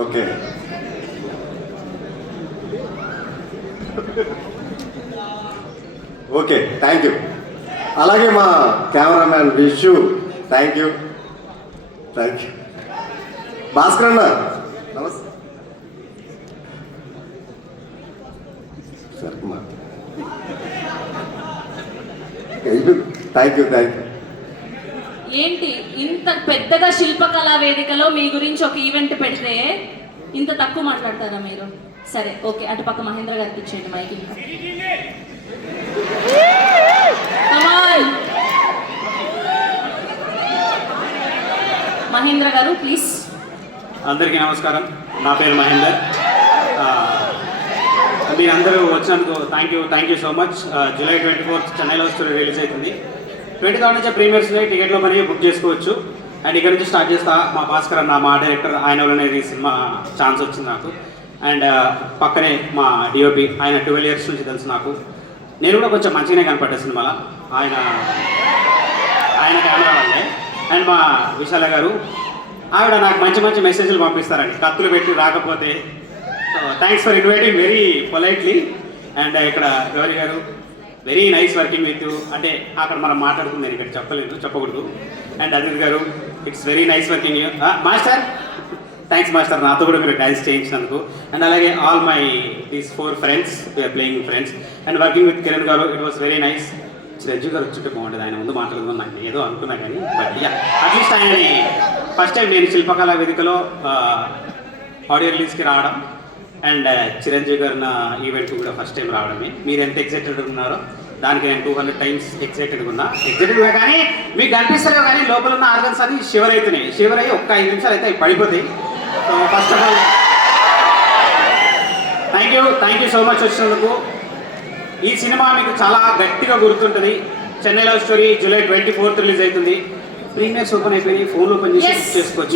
Okay, okay, thank you. అలాగే మా cameraman Vishu, thank you, thank you. Bhaskar అన్న నమస్తే. Thank you, thank you. ఏంటి ఇంత పెద్దగా శిల్పకళా వేదికలో మీ గురించి ఒక ఈవెంట్ పెడితే ఇంత తక్కువ మాట్లాడతారా మీరు? సరే ఓకే, అటుపక్క మహేంద్ర గారికి ఇచ్చేయండి మైక్. మహేంద్ర గారు ప్లీజ్. అందరికీ నమస్కారం, నా పేరు మహేందర్. మీరందరూ వచ్చినందుకు thank you so much. July 24 చెన్నైలో స్టోరీ రిలీజ్ అవుతుంది. 20,000 నుంచి ప్రీమియర్స్ టికెట్లో మనీ బుక్ చేసుకోవచ్చు. అండ్ ఇక్కడ నుంచి స్టార్ట్ చేస్తా. మా భాస్కర్ అన్న, మా డైరెక్టర్, ఆయన వల్లనే ఈ సినిమా ఛాన్స్ వచ్చింది నాకు. అండ్ పక్కనే మా డిఓపి, ఆయన 12 years నుంచి తెలుసు నాకు. నేను కూడా కొంచెం మంచిగానే కనపడ్డా సినిమాలో, ఆయన కెమెరా వల్లే. అండ్ మా విశాల గారు, ఆవిడ నాకు మంచి మంచి మెసేజ్లు పంపిస్తారండి, కత్తులు పెట్టి రాకపోతే. So thanks for inviting very politely. And ఇక్కడ గౌరీ గారు, very nice working with you. అంటే అక్కడ మనం మాట్లాడుకుంది, నేను ఇక్కడ చెప్పకూడదు. And Adith garu, it's very nice working you. Master, thanks master, నాతో కూడా మీరు డాన్స్ చేయించినందుకు. అండ్ అలాగే all my these 4 friends, we are playing friends. And working with Kiran garu, it was very nice. Chiranjeevi garu వచ్చుంటే బాగుంటుంది, ఆయన ముందు మాట్లాడుకుందాం నాకు ఏదో అనుకున్నా కానీ, బట్ యా అట్లీస్ట్ ఆయనని ఫస్ట్ టైం నేను శిల్పకళా వేదికలో ఆడియో రిలీజ్కి రావడం, అండ్ చిరంజీవి గారు నా ఈవెంట్కి కూడా ఫస్ట్ టైం రావడమే. మీరు ఎంత ఎక్సైటెడ్ ఉన్నారో దానికి నేను 200 times ఎక్సైటెడ్గా కానీ మీకు కనిపిస్తలేవు, కానీ లోపల ఉన్న ఆర్గన్స్ అన్ని షివర్ అవుతున్నాయి. షివర్ అయ్యి ఒక్క 5 నిమిషాలు అయితే అవి పడిపోతాయి. So first of all thank you so much వచ్చినందుకు. ఈ సినిమా మీకు చాలా గట్టిగా గుర్తుంటుంది. Chennai love story July 24 release అవుతుంది. ప్రీమియర్స్ ఓపెన్ అయిపోయి, ఫోన్ ఓపెన్ చేసి చేసుకోవచ్చు.